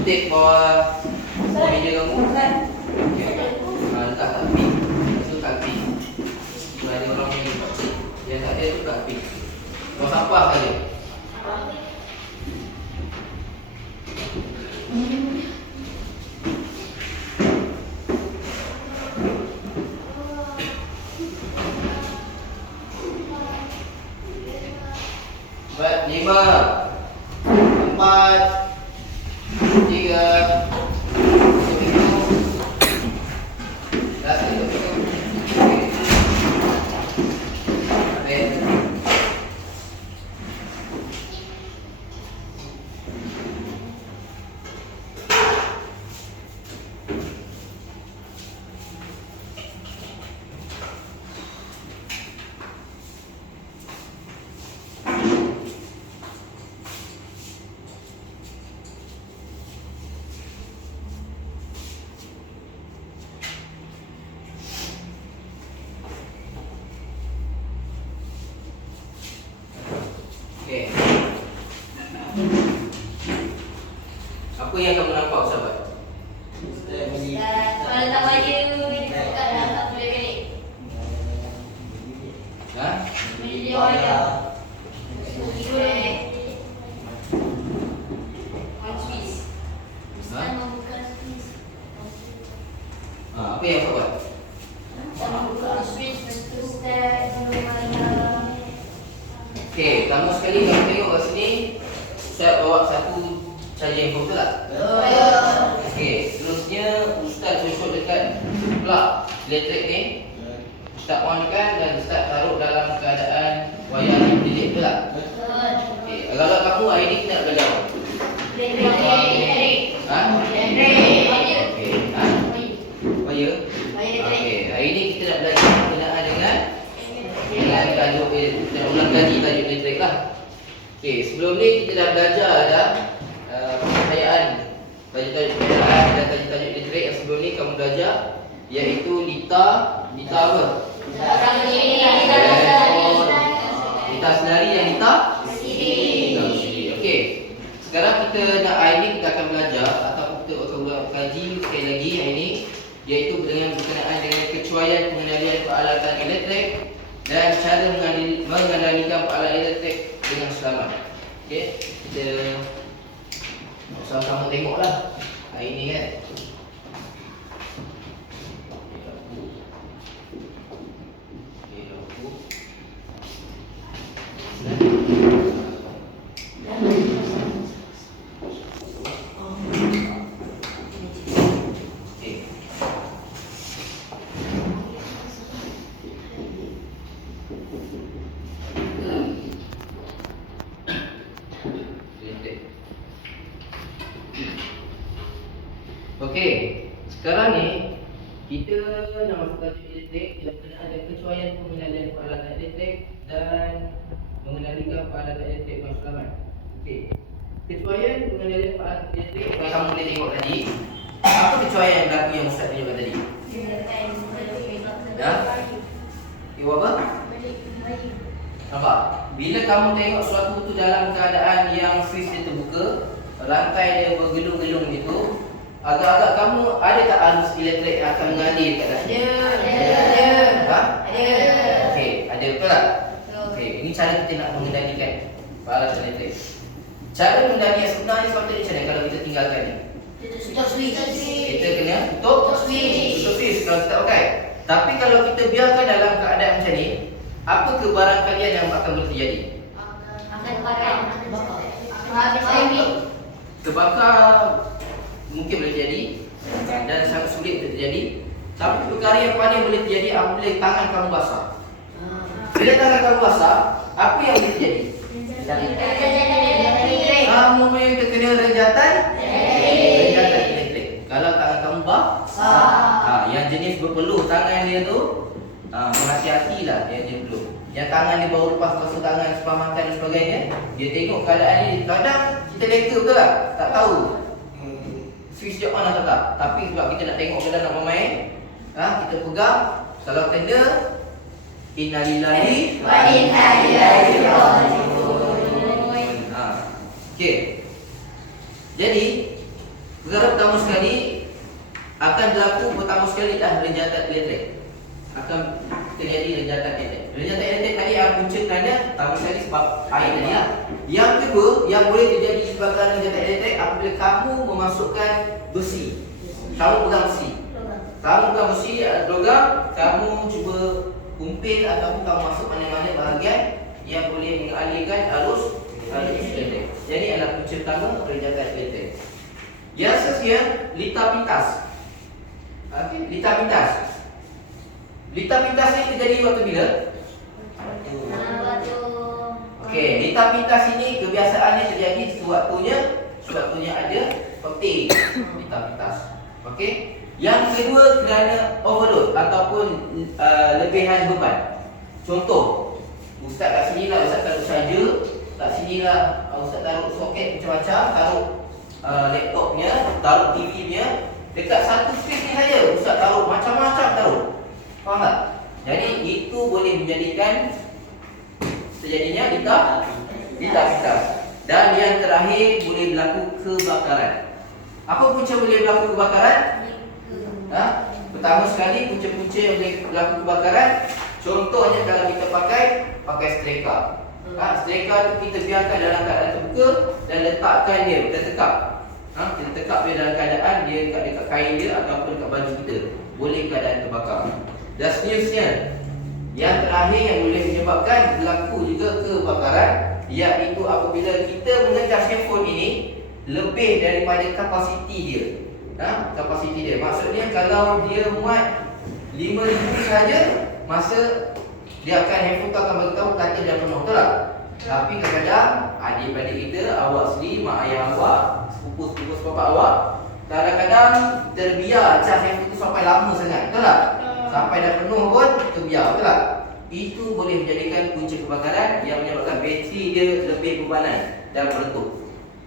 Tip bawah meja kamu. Okay. Letak kat pin. Itu kat pin. Kalau ada orang yang pakcik, yang tak ada tu kat pin. Buang sampah saja. Baik, 5 4 3 Okey. Apa yang kamu nampak sahabat? Kalau letak baju dekat tak boleh balik. Ha? Media wayar. Apa yang kau buat? Okey, pertama sekali kamu tengok kat sini. Ustaz bawa satu charger handphone, betul tak? Okey, seterusnya Ustaz cocok dekat plug elektrik ni. Ustaz on-kan dan Ustaz taruh dalam keadaan wayar ni berdilip, betul tak? Okey, agak-agak kamu hari ni kita nak belajar apa? Ha? Okey, ha? Wayar? Okey, hari ni kita nak belajar penggunaan dengan tajuk kita nak ulang kaji tajuk elektrik lah. Okey, sebelum ni kita dah belajar dah kepercayaan tajuk-tajuk kepercayaan dan tajuk-tajuk elektrik yang sebelum ni kamu belajar, iaitu lita apa? Lita senari dan lita siri. Okey. Sekarang kita nak hari ni kita akan belajar atau kita akan ulang kaji sekali lagi hari ni, iaitu dengan berkenaan dengan kecuaian pengendalian peralatan elektrik dan cara mengendalikan peralatan elektrik dengan selamat. Okey, kita sama-sama tengoklah hari ni kan. Okey, sekarang ni kita nak masuk tajuk elektrik yang berkenaan dengan kecuaian pengendalian peralatan elektrik dan mengendalikan peralatan elektrik dengan selamat. Okey, kecuaian pengendalian peralatan elektrik kalau kamu boleh tengok tadi, apa kecuaian yang berlaku yang Ustaz tunjukkan tadi? Ya? Ibu apa? Nampak? Bila kamu tengok suatu tu dalam keadaan yang switch dia terbuka, rantai dia bergelung-gelung itu, agak-agak kamu ada tak arus elektrik yang akan mengalir kat dalam? Ada. Ha? Ada. Okey, ada betul tak? Okey, ini cara kita nak mengendalikan peralatan elektrik. Cara mengendalikan sebenarnya sepatutnya macam mana kalau kita tinggalkan ni? Tutup switch. Kita kena tutup switch kalau kita pakai. Tapi kalau kita biarkan dalam keadaan macam ni, apa kebarangkalian yang akan boleh terjadi? Akan terbakar. Habis air. Terbakar mungkin boleh terjadi dan sangat sulit untuk terjadi. Tapi perkara yang paling boleh terjadi apabila tangan kamu basah. Bila tangan kamu basah, apa yang boleh terjadi? Kamu yang terkena renjatan elektrik. Kalau tangan kamu basah, yang jenis berpeluh tangan dia tu, berhati-hatilah yang jenis berpeluh. Yang tangan dia baru lepas basuh tangan setelah makan dan sebagainya, dia tengok keadaan ni. Kadang kita leka, betul tak? Tak tahu switch dia on atau tak. Tapi sebab kita nak tengok kadang nak bermain, kita pegang. Kalau kena, innalillahi wa inna ilaihi raji'un. Okey. Jadi Perkara pertama sekali akan berlaku pertama sekali dah rejatan elektrik. Akan terjadi rejatan elektrik. Rejatan elektrik tadi punca kerana pertama sekali sebab air tadi lah. Yang kedua yang boleh terjadi sebabkan rejatan elektrik apabila kamu memasukkan besi. Kamu pegang besi. Kamu pegang besi logam, kamu cuba kumpil ataupun kamu masuk mana-mana bahagian yang boleh mengalirkan arus elektrik. Jadi adalah punca pertama rejatan elektrik. Yang seterusnya litar pintas. Okey, litar pintas. Litar pintas ni terjadi waktu bila? Okey, litar pintas ini kebiasaannya terjadi sewaktunya ada peti litar pintas. Okey. Yang kedua kerana overload ataupun lebihan beban. Contoh, ustaz kat sini lah ustaz taruh saja, kat sini lah ustaz taruh soket macam-macam, taruh laptopnya, taruh TV-nya, dekat satu space ni saja ustaz taruh macam-macam taruh. Faham tak? Jadi itu boleh menjadikan terjadinya litar pintas. Dan yang terakhir boleh berlaku kebakaran. Apa punca boleh berlaku kebakaran? Pertama sekali punca-punca yang boleh berlaku kebakaran. Contohnya kalau kita pakai streka. Streka tu kita biarkan dalam keadaan terbuka dan letakkan dia, kita tekap. Kita tekap dia dalam keadaan dia dekat kain dia ataupun dekat baju kita. Boleh keadaan terbakar. Dan seterusnya. Yang terakhir yang boleh menyebabkan berlaku juga kebakaran, iaitu apabila kita mengecas handphone ini lebih daripada kapasiti dia. Kapasiti dia. Maksudnya kalau dia muat 5,000 saja, masa dia akan handphone tu akan beritahu kata dah penuh, betul tak? Tapi kadang-kadang adik-adik kita, awak sendiri, mak ayah awak, sepupu-sepupu sepapak awak, kadang-kadang terbiar cas handphone tu sampai lama sangat, betul tak? Sampai dah penuh pun terbiar, betul tak? Itu boleh menjadikan punca kebakaran yang menyebabkan bateri dia lebih bebanan dan meletup.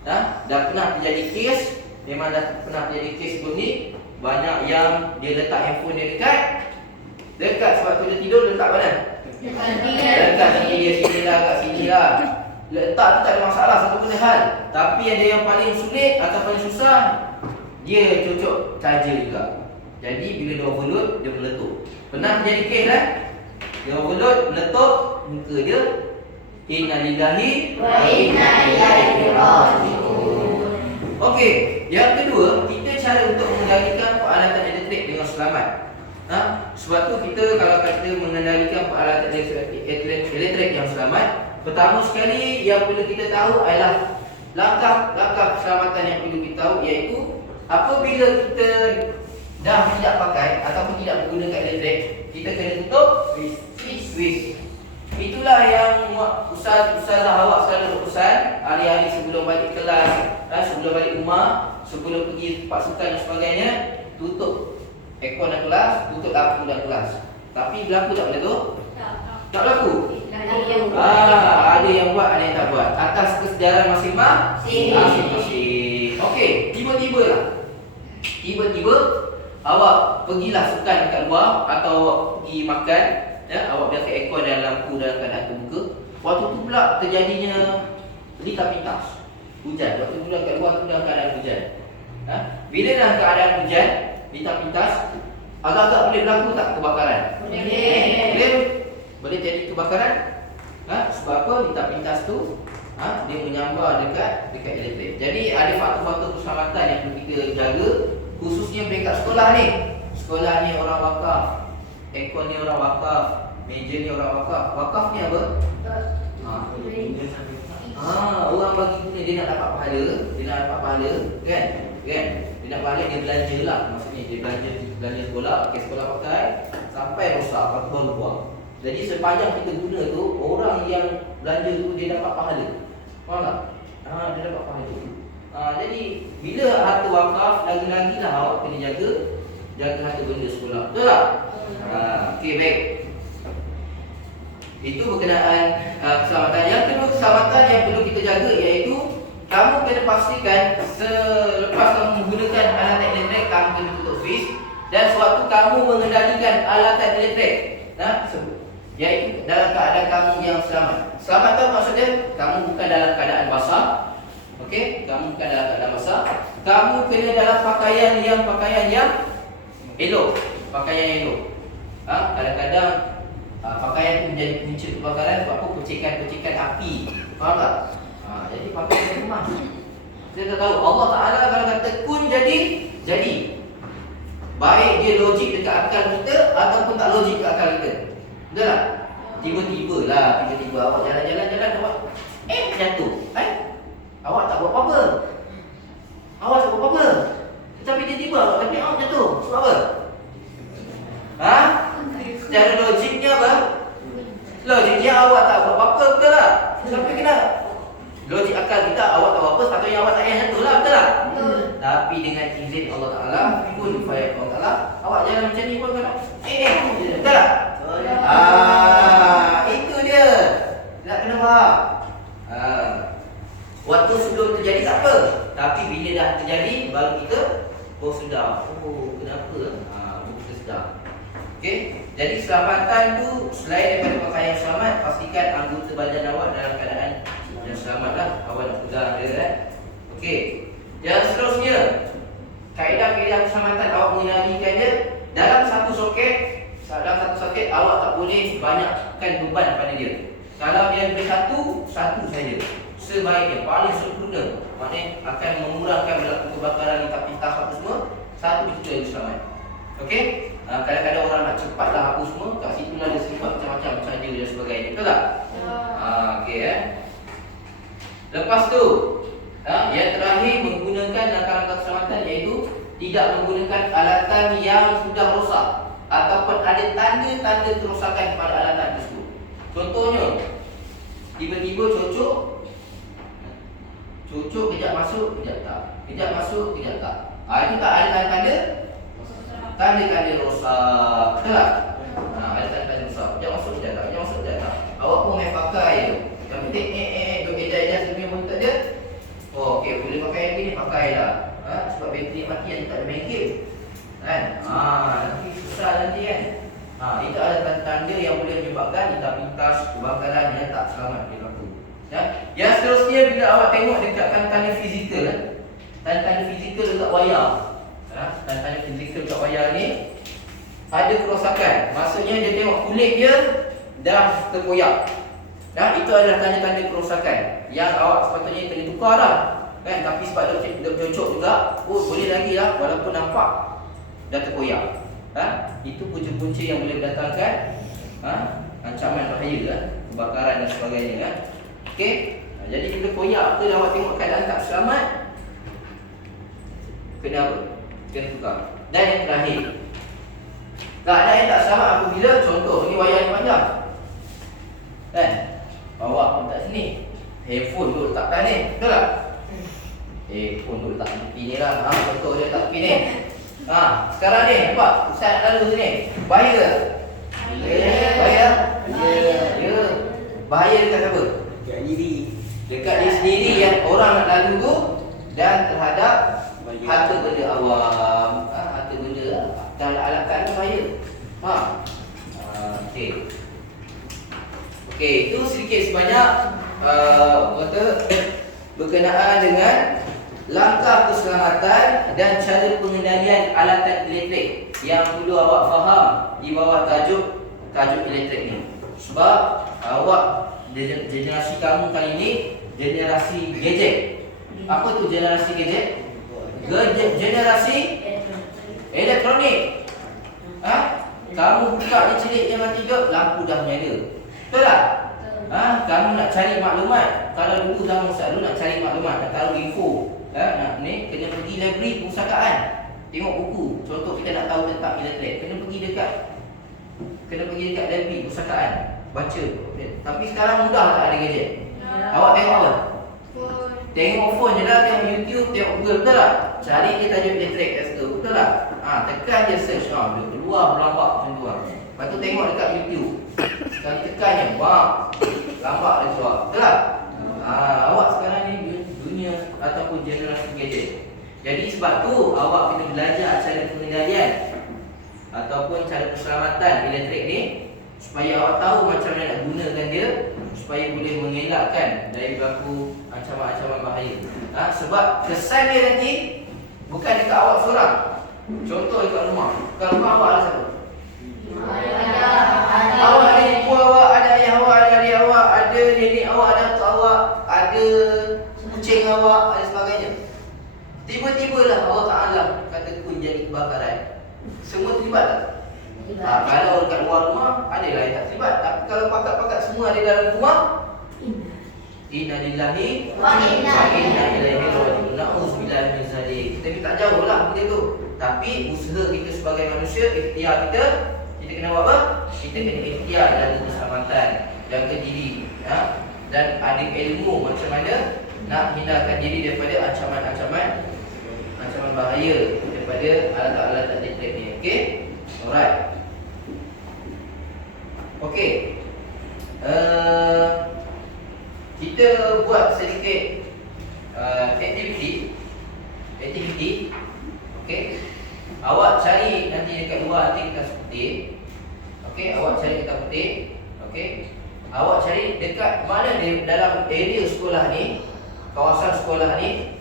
Dah pernah terjadi kes, memang dah pernah terjadi kes sebelum ni. Banyak yang dia letak handphone dia dekat sebab tu dia tidur, letak mana? Dekat sini dia sini lah, kat sini lah. Letak tu tak ada masalah, satu benda hal. Tapi yang paling sulit atau paling susah, dia cocok charger juga. Jadi bila dia overload, dia meletup. Pernah terjadi kes kan? Dia overload, meletup, muka dia innalillahi wa inna ilaihi raji'un. Okey, yang kedua, kita cara untuk mengendalikan peralatan elektrik dengan selamat. Sebab tu kita kalau kata mengendalikan peralatan elektrik yang selamat, pertama sekali yang perlu kita tahu adalah langkah-langkah keselamatan yang perlu kita tahu, iaitu apabila kita dah tidak pakai ataupun tidak menggunakan elektrik, kita kena tutup switch. Itulah yang ustazah awak selalu berpesan hari-hari sebelum balik kelas, sebelum balik rumah, sebelum pergi tempat sukan dan sebagainya. Tutup aircon dalam kelas, tutup lampu dalam kelas. Tapi berlaku tak benda tu? Tak berlaku? Ada yang buat, ada yang tak buat. Atas kesedaran masing-masing. Okey, tiba-tiba awak pergilah sukan dekat luar atau awak pergi makan, awak biarkan aircon dan lampu dalam keadaan terbuka. Waktu tu pula terjadinya litar pintas, hujan. Waktu tu kat luar tu dalam keadaan hujan. Bila dalam keadaan hujan, litar pintas, agak-agak boleh berlaku tak kebakaran? Boleh jadi kebakaran. Sebab apa? Litar pintas tu dia menyambar dekat elektrik. Jadi ada faktor-faktor keselamatan yang perlu kita jaga, khususnya peringkat sekolah ni. Sekolah ni orang wakaf, aircon ni orang wakaf, meja ni orang wakaf. Wakaf ni apa? Orang bagi guna, dia nak dapat pahala, kan? Dia nak pahala, dia belanja lah. Maksudnya dia belanja sekolah, pakai sekolah pakai sampai rosak, lepas tu baru buang. Jadi sepanjang kita guna tu, orang yang belanja tu dia dapat pahala. Faham tak? Dia dapat pahala. Jadi bila harta wakaf, lagi-lagi lah awak kena jaga harta benda sekolah. Betul tak? Okey, baik. Itu berkenaan keselamatan. Yang kedua, keselamatan yang perlu kita jaga iaitu kamu kena pastikan selepas kamu menggunakan alatan elektrik, kamu kena tutup switch. Dan sewaktu kamu mengendalikan alatan elektrik, iaitu dalam keadaan kamu yang selamat. Selamat tu maksudnya kamu bukan dalam keadaan basah. Okey, kamu bukan dalam keadaan basah. kamu kena dalam pakaian yang elok, pakaian yang elok. Kadang-kadang pakaian itu menjadi punca kebakaran sebab apa? Percikan-percikan api. Faham tak? Jadi pakaian yang kemas. Kita tak tahu Allah Ta'ala kalau kata kun jadi. Baik dia logik dekat akal kita ataupun tak logik dekat akal kita. Betul tak? Tiba-tiba awak jalan-jalan awak jatuh. Awak tak buat apa-apa. Tetapi tiba-tiba awak jatuh. Sebab apa? Secara logiknya apa? Logiknya awak tak buat apa-apa, betul tak? Tapi kenapa? Logik akal kita awak tak buat apa, sepatutnya awak tak payah jatuh lah, betul tak? Tapi dengan izin Allah Ta'ala, kun fayakun Allah Ta'ala, awak jalan macam ni pun kan? Betul tak? Itu dia. Tak kena faham. Waktu sebelum terjadi tak apa, tapi bila dah terjadi baru kita sedar. Kenapa? Baru kita sedar. Okey. Jadi keselamatan tu selain daripada pakaian selamat, pastikan anggota badan awak dalam keadaan yang selamatlah. Awak nak pegang dia kan. Okey. Yang seterusnya, kaedah-kaedah keselamatan awak mengenalikan dia dalam satu soket. Dalam satu soket awak tak boleh banyakkan beban pada dia. Kalau dia lebih satu saja. Sebaiknya paling sempurna. Maknanya akan mengurangkan berlaku kebakaran lintas-lintas apa semua. Satu itu yang selamat. Okey? Kadang-kadang orang nak cepatlah apa semua, kat situ lah dia sebab macam-macam saja dan sebagainya. Betul tak? Okey Lepas tu, yang terakhir menggunakan langkah-langkah keselamatan iaitu tidak menggunakan alatan yang sudah rosak ataupun ada tanda-tanda kerosakan pada alatan tersebut. Contohnya, tiba-tiba cucuk kejap masuk, kejap tak. Kejap masuk, kejap tak. Itu tak ada tanda-tanda rosak. Betul tak? Ada tanda-tanda rosak. Kejap masuk, kejap tak. Awak pun main pakai je. Yang penting edah-edah sebenarnya pun tak ada. Okey, boleh pakai yang ni, pakailah. Sebab bateri mati yang tak ada main game. Kan? Nanti susah nanti kan. Itu adalah tanda yang boleh menyebabkan lintas kebakaran yang tak selamat berlaku. Yang seterusnya, bila awak tengok dekat tanda fizikal, tanda fizikal dekat wayar. Tanda fizikal dekat wayar ni ada kerosakan. Maksudnya dia tengok kulit dia dah terkoyak. Itu adalah tanda-tanda kerosakan yang awak sepatutnya kena tukar dah. Kan? Tapi sebab dia cocok juga, boleh lagi lah walaupun nampak dah terkoyak. Itu punca-punca yang boleh mendatangkan ancaman bahaya, kebakaran dan sebagainya. Okey. Jadi bila koyak tu awak tengok keadaan tak selamat, kena apa? Kena tukar. Dan yang terakhir, keadaan yang tak selamat apabila contoh ni wayar yang panjang. Kan? Bawa pun tak sini. Handphone duduk letak ni, betul tak? Handphone duduk letak tepi ni lah. Contoh dia letak tepi ni. Sekarang ni nampak Ustaz nak lalu sini. Bahaya ke? Bahaya? Ya. Bahaya dekat siapa? Dekat diri sendiri yang orang nak lalu tu, dan terhadap harta benda awam. Harta benda dan alat-alat tu bahaya. Okey, itu sedikit sebanyak berkenaan dengan langkah keselamatan dan cara pengendalian alatan elektrik yang perlu awak faham di bawah tajuk elektrik ni. Sebab awak, generasi kamu kali ni generasi gadget. Apa tu generasi gadget? Generasi elektronik. Kamu buka ni celik je mati je, lampu dah menyala. Betul tak? Kamu nak cari maklumat. Kalau dulu zaman Ustaz dulu nak cari maklumat, nak tahu info, nak ni kena pergi library perpustakaan, tengok buku. Contoh kita nak tahu tentang elektrik, kena pergi dekat library perpustakaan, baca. Tapi sekarang mudah tak ada gadget. Awak tengok apa? Tengok phone je lah, tengok YouTube, tengok Google, betul tak? Cari dia tajuk elektrik kat situ, betul tak? Tekan je search, dia keluar berlampak macam tu lah. Lepas tu tengok dekat YouTube, sekali tekan je, lampak dia keluar, betul tak? Awak sekarang ni dunia ataupun generasi gadget. Jadi sebab tu awak kena belajar cara pengendalian ataupun cara keselamatan elektrik ni, supaya awak tahu macam mana nak gunakan dia, supaya boleh mengelakkan dari berlaku ancaman-ancaman bahaya. Sebab kesan dia nanti Bukan dekat awak seorang. Contoh dekat rumah. Kat rumah awak ada siapa? Awak ada ibu awak, ada ayah awak, ada adik awak, ada nenek awak, ada atuk awak, ada kucing awak, ada sebagainya. Tiba-tiba lah Allah Ta'ala kata kunjung kebakaran. Semua terlibat tak? Kalau dekat luar rumah, ada lah yang tak terlibat. Tapi kalau pakat-pakat semua ada dalam rumah, inna lillahi wa inna ilaihi raji'un. Na'udzubillah min zalik. Tapi tak jauh lah benda tu. Tapi usaha kita sebagai manusia, ikhtiar kita kena buat apa? Kita kena ikhtiar dalam keselamatan, jaga diri, dan ada ilmu macam mana nak hindarkan diri daripada ancaman-ancaman bahaya daripada alat-alat tak detek ni. Okey? Alright. Okey. Kita buat sedikit aktiviti. Okey. Awak cari nanti dekat luar nanti kita putih. Okey, awak cari dekat putih. Okey. Awak cari dekat mana di dalam area sekolah ni, kawasan sekolah ni,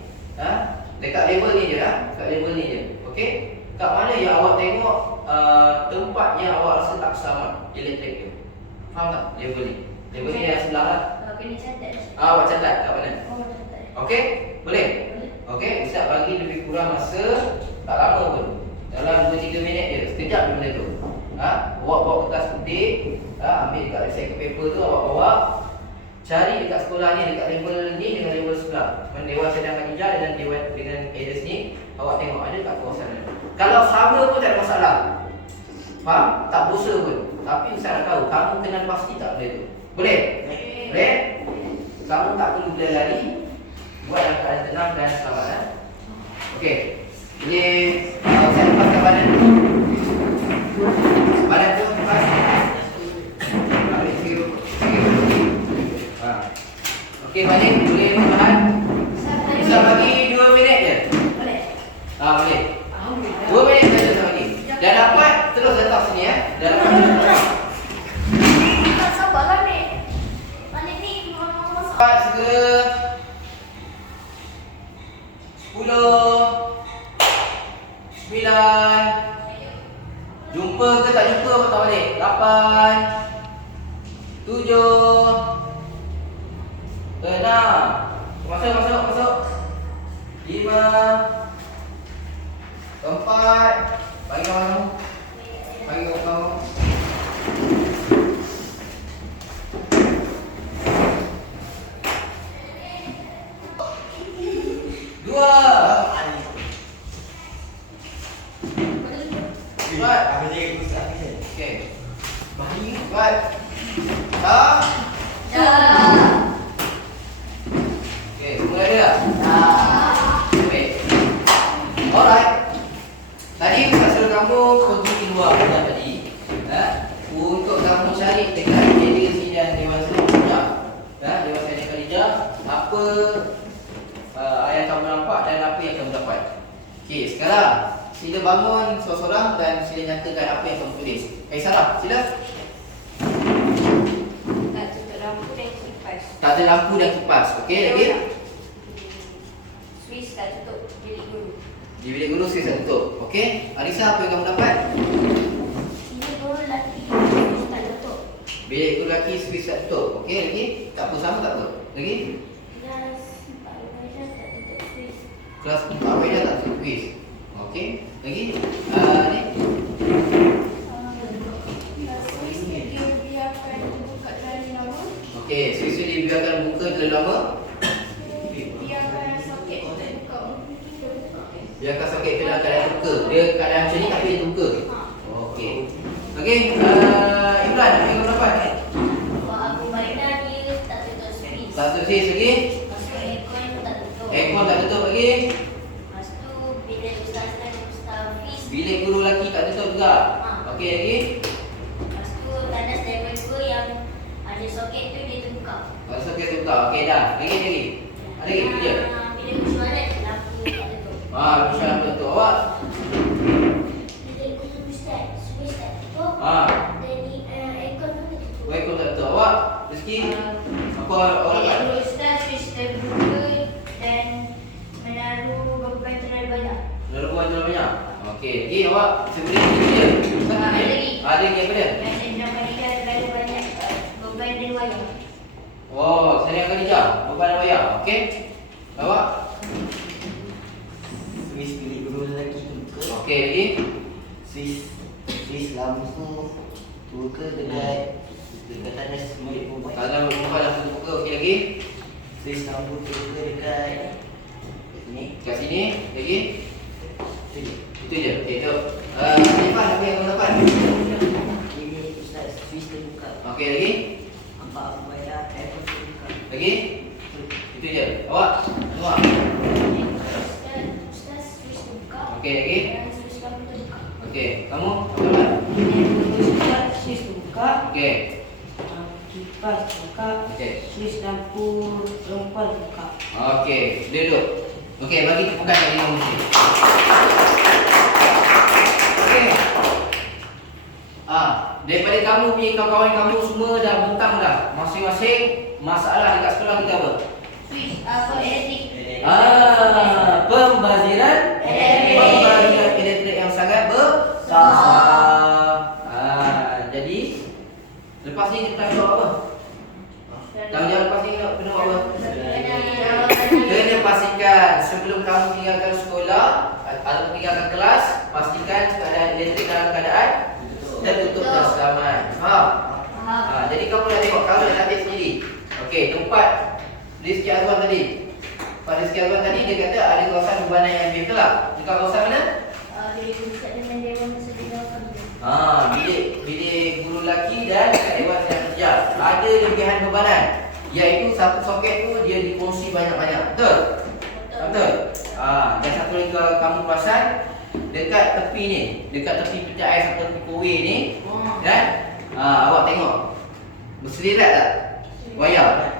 dekat level ni je lah, dekat level ni je. Okey. Kat mana yang awak tengok tempat yang awak rasa tak selamat elektrik dia. Faham tak level ni? Level ni yang sebelah lah. Kena catat. Awak catat kat mana? Catat. Okey? Boleh? Okey, Ustaz bagi lebih kurang masa tak lama pun. Dalam 2-3 minit je, sekejap je benda tu. Awak bawa kertas putih, ambil dekat recycle paper tu, awak bawa. Cari dekat sekolah ni, dekat level ni dengan level sebelah. Mana Dewan Sedangkan Hijau dengan Aedes ni, awak tengok ada kat kawasan mana. Kalau sama pun tak ada masalah. Faham? Tak bosa pun. Tapi Ustaz nak tahu, kamu kenal pasti tak benda tu? Boleh? Boleh? Kamu tak perlu berlari. Buat dalam keadaan tenang dan selamat. Okey. Jadi, saya lepaskan badan tu. Badan tu lepas. Ambil sikit. Okey, balik. Boleh perlahan. Bisa bagi 2 minit je. Boleh. Boleh. 2 minit saja saya bagi. Dah dapat, terus letak sini ya. Dah dapat, terus letak. Tak sabarlah ni. Balik ni masak. Cepat segera. 10 9. Jumpa ke tak jumpa apa tak balik? 8 7 6. Masuk 5 4. Bagi kawan kamu. 2. Okey. Baik. Okey, mulai dia. Okey. Alright. Tadi Ustaz suruh kamu pergi keluar tadi. Untuk kamu cari dekat area sini dan Dewan Sedangkan Hijau. Apa yang kamu nampak dan apa yang kamu dapat. Okey, sekarang sila bangun seorang-seorang dan sila nyatakan apa yang kamu tulis. Sarah, sila. Tak tutup lampu dan kipas. Tak ada lampu dan kipas. Okey, lagi? Swiss tak tutup bilik guru. Di bilik guru saya tak tutup. Okey, Arisa apa yang kamu dapat? Bilik guru lelaki tak tutup. Bilik guru lelaki Swiss tak tutup. Okey, lagi? Tak apa, sama tak apa. Lagi? Kelas 4 Malaysia tak tutup Swiss. Kelas 4 Malaysia tak tutup Swiss. Okey, lagi? Ni? Swiss dibiarkan buka terlalu lama. Okey, Swiss ni dibiarkan buka terlalu lama. Biarkan soket terbuka. Biarkan soket kena keadaan terbuka. Dia keadaan macam ni tapi dia terbuka. Okey. Okey, Imran, apa yang kamu dapat? Aku mainan dia tak tutup Swiss. Tak tutup Swiss lagi? Masuk aircon tak tutup. Aircon tak tutup lagi? Lepas tu bilik ustaz dan ustaz Fiz. Bilik guru lelaki tak tutup juga? Okey, lagi? Lepas tu tandas level 2 yang ada soket tu dia terbuka. Kalau soket terbuka. Okey dah. Lagi? Ada lagi? Tu je? Bilik musyawarah lampu tak tutup. Bisa lampu tu. Awak? Bilik guru ustaz Swiss tak tutup. Dan aircon pun tak tutup. Aircon tak tutup. Awak? Rezeki? Apa orang Bilik dapat? guru ustaz Swiss terbuka dan menaruh beban terlalu banyak. Buat terlalu banyak. Okey, lagi awak sebelum itu je. Ada lagi. Ada lagi apa dia? Yang saya nak berikan terlalu banyak beban dan wayang. Oh, saya akan dijam. Beban bayar. Okey. Awak? Swiss pilih guru lelaki tu. Okey, lagi. Swiss lampu buka dekat atas murid perempuan. Kalau bukan langsung buka, okey lagi. Swiss lampu buka dekat sini. Kat sini, lagi. Sini. Itu je. Okey, tu. Lepas apa yang kamu dapat? Ini Ustaz Swiss terbuka. Okey, lagi. Nampak bayar iPhone terbuka. Lagi. Itu je. Awak? Semua. Ustaz Swiss terbuka. Okey, lagi. Dan Swiss lampu terbuka. Okey, kamu? Apa dapat? Ustaz Swiss terbuka, Okey. kipas terbuka, Okey. Swiss lampu perempuan terbuka. Okey, duduk. Okey, bagi tepukan kat Lina Musi. Okey. Daripada kamu punya kawan-kawan kamu semua dah bentang dah. Masing-masing masalah dekat sekolah kita apa? Swiss apa elektrik. Pembaziran Elektrik. Pembaziran elektrik yang sangat besar. Jadi lepas ni kita buat apa? Tanggungjawab lepas ni kena buat apa? Kena pastikan sebelum kamu tinggalkan sekolah atau tinggalkan kelas, pastikan keadaan elektrik dalam keadaan tertutup dan selamat. Faham? Jadi kamu dah tengok, kamu dah ambil sendiri. Okey, tempat Rizky Azwan tadi. Tempat Rizky Azwan tadi dia kata ada kawasan bebanan yang ambil, betul tak? Dekat kawasan mana? Bilik pusat dengan dewan masa tinggalkan. Bilik guru lelaki dan dekat dewan sedang kerja. Ada lebihan bebanan, iaitu satu soket tu dia dikongsi banyak-banyak. Betul? Betul. Dan satu lagi kalau kamu perasan dekat tepi ni, dekat tepi pecah ais atau tepi kowe ni, kan? Awak tengok. Berselirat tak? Wayar.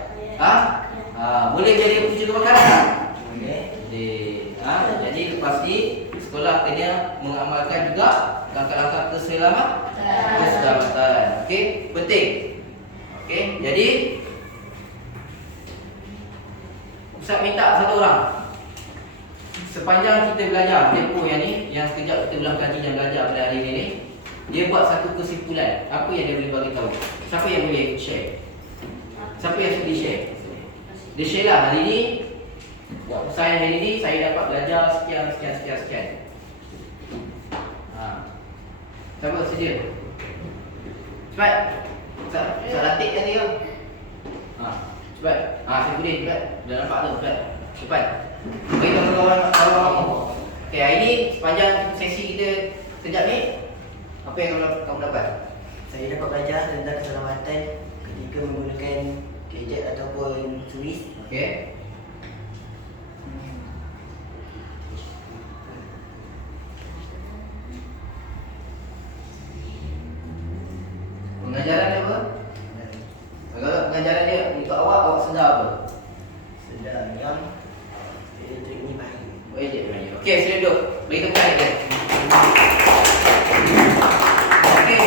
Boleh jadi punca kebakaran tak? Boleh. Boleh. Jadi lepas ni sekolah kena mengamalkan juga langkah-langkah keselamatan. Okey, penting. Okey, jadi Ustaz minta satu orang. Sepanjang kita belajar tempoh yang ni, yang sekejap kita ulang kaji dan belajar pada hari ini, dia buat satu kesimpulan. Apa yang dia boleh bagi tahu? Siapa yang boleh share? Siapa yang sudi share? Dia share lah hari ni. Saya hari ni saya dapat belajar sekian. Siapa sedia? Cepat. Saya latih tadi ke? Cepat. Saifuddin cepat. Dah nampak tu cepat. Cepat. Beritahu kawan-kawan. Okey, hari ni sepanjang sesi kita sekejap ni, apa yang kamu dapat? Saya dapat belajar tentang keselamatan ketika menggunakan gadget ataupun Swiss. Okey. Pengajaran dia apa? Kalau pengajaran dia untuk awak sedar apa? Sedang yang elektrik ni bahaya. Okey, sila duduk. Bagi tepukan dia. Okey.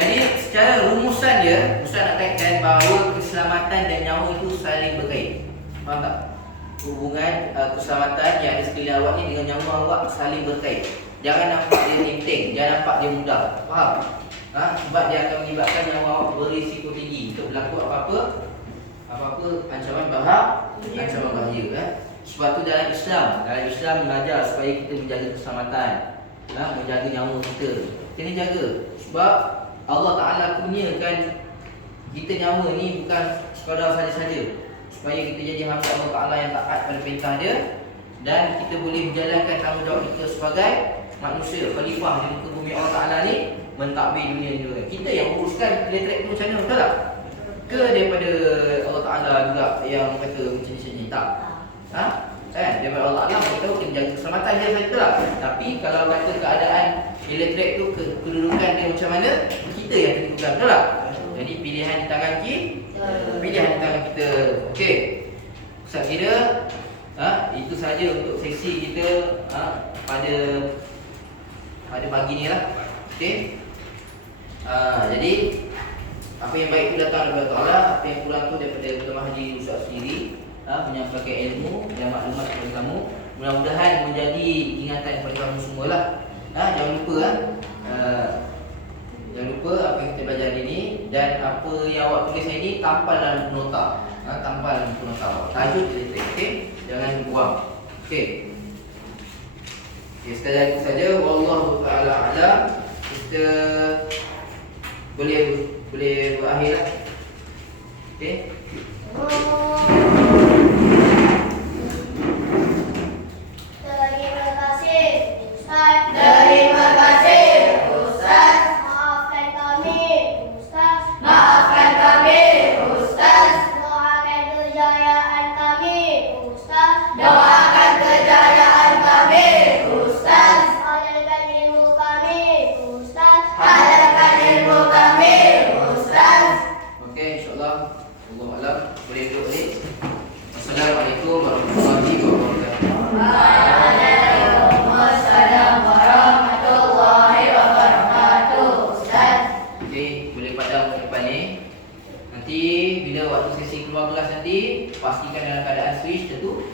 Jadi secara rumusan dia, Ustaz nak kaitkan bahawa keselamatan dan nyawa itu saling berkait. Faham tak? Hubungan keselamatan yang ada sekeliling awak ni dengan nyawa awak saling berkait. Jangan nampak dia penting, jangan nampak dia mudah. Faham? Sebab dia akan menyebabkan nyawa awak berisiko tinggi untuk berlaku apa-apa ancaman bahaya. Sebab tu dalam Islam mengajar supaya kita menjaga keselamatan, menjaga nyawa kita. Kena jaga. Sebab Allah Ta'ala kurniakan kita nyawa ni bukan sekadar saja-saja, supaya kita jadi hamba Allah Ta'ala yang taat pada perintah dia, dan kita boleh menjalankan tanggungjawab kita sebagai manusia, khalifah di muka bumi Allah Ta'ala ni, mentadbir dunia ni juga. Kita yang uruskan elektrik tu macam mana, betul tak? Ke daripada Allah Ta'ala juga yang kata macam ni tak? Daripada Allah Ta'ala beritahu kita jaga keselamatan dia, betul tak? Tapi kalau kata keadaan elektrik tu kedudukan dia macam mana, kita yang tentukan, betul tak? Jadi pilihan di tangan kita. Okey. Ustaz kira itu saja untuk sesi kita pada pagi ni lah. Okey. Jadi apa yang baik itu datang daripada Allah, apa yang kurang tu daripada Pertama Haji Ustaz sendiri menyampaikan ilmu dan maklumat kepada kamu. Mudah-mudahan menjadi ingatan kepada kamu semua lah. Jangan lupa jangan lupa apa yang kita belajar hari ini, dan apa yang awak tulis hari ini tampal dalam buku nota. Tampal dalam buku nota awak. Tajuk je, okey? Jangan buang. Okey. Sekadar itu saja. Wallahu taala a'lam. Kita boleh berakhir lah. Okey. Terima kasih, Ustaz. Terima kasih, Ustaz. Maafkan kami, Ustaz. Maafkan kami, Ustaz. Doakan kejayaan kami, Ustaz. Doakan kejayaan kami, Ustaz. Halalkan ilmu kami, Ustaz. Halalkan ilmu kami, Ustaz. Okey, insya-Allah. Allah alam. Boleh duduk ni. Assalamualaikum warahmatullahi wabarakatuh. Waalaikumsalam warahmatullahi wabarakatuh, Ustaz. Okey, boleh padam ke depan ni. Nanti bila waktu sesi keluar kelas nanti, pastikan dalam keadaan switch tertutup.